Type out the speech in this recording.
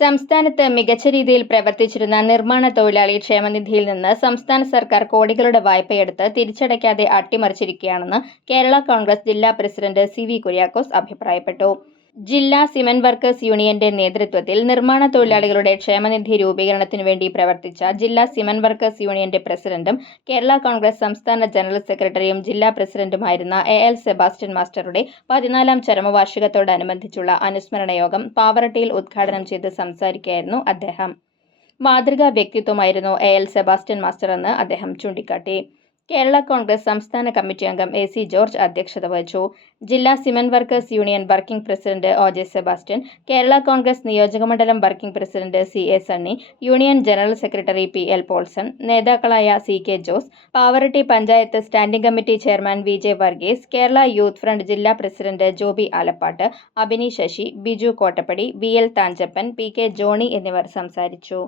സംസ്ഥാനത്ത് മികച്ച രീതിയിൽ പ്രവർത്തിച്ചിരുന്ന നിർമ്മാണ തൊഴിലാളി ക്ഷേമനിധിയിൽ നിന്ന് സംസ്ഥാന സർക്കാർ കോടികളുടെ വായ്പയെടുത്ത് തിരിച്ചടയ്ക്കാതെ അട്ടിമറിച്ചിരിക്കുകയാണെന്ന് കേരള കോൺഗ്രസ് ജില്ലാ പ്രസിഡന്റ് സി.വി. കുര്യാക്കോസ് അഭിപ്രായപ്പെട്ടു. ജില്ലാ സിമന്റ് വർക്കേഴ്സ് യൂണിയന്റെ നേതൃത്വത്തിൽ നിർമ്മാണ തൊഴിലാളികളുടെ ക്ഷേമനിധി രൂപീകരണത്തിനു വേണ്ടി പ്രവർത്തിച്ച ജില്ലാ സിമന്റ് വർക്കേഴ്സ് യൂണിയന്റെ പ്രസിഡന്റും കേരള കോൺഗ്രസ് സംസ്ഥാന ജനറൽ സെക്രട്ടറിയും ജില്ലാ പ്രസിഡന്റുമായിരുന്ന എ.എൽ. സെബാസ്റ്റ്യൻ മാസ്റ്ററുടെ 14ാം ചരമവാർഷികത്തോടനുബന്ധിച്ചുള്ള അനുസ്മരണ യോഗം പാവറട്ടിയിൽ ഉദ്ഘാടനം ചെയ്ത് സംസാരിക്കുകയായിരുന്നു അദ്ദേഹം. മാതൃകാ വ്യക്തിത്വമായിരുന്നു എ.എൽ. സെബാസ്റ്റ്യൻ മാസ്റ്റർ എന്ന് അദ്ദേഹം ചൂണ്ടിക്കാട്ടി. കേരള കോൺഗ്രസ് സംസ്ഥാന കമ്മിറ്റി അംഗം എ.സി. ജോർജ് അധ്യക്ഷത വഹിച്ചു. ജില്ലാ cement workers union working president O J. Sebastian, Kerala Congress നിയോജകമണ്ഡലം working president C A. Sunny, union general secretary P L. Paulson, നേതാക്കളായ C K. Jose, Pavaratty panchayat standing committee chairman V J. Varghese, Kerala Youth Front ജില്ലാ president Joby Alappatt, Abhini Sasi, Biju Kottappady, V L. Thanchappan, P K. Johnny എന്നിവർ സംസാരിച്ചു.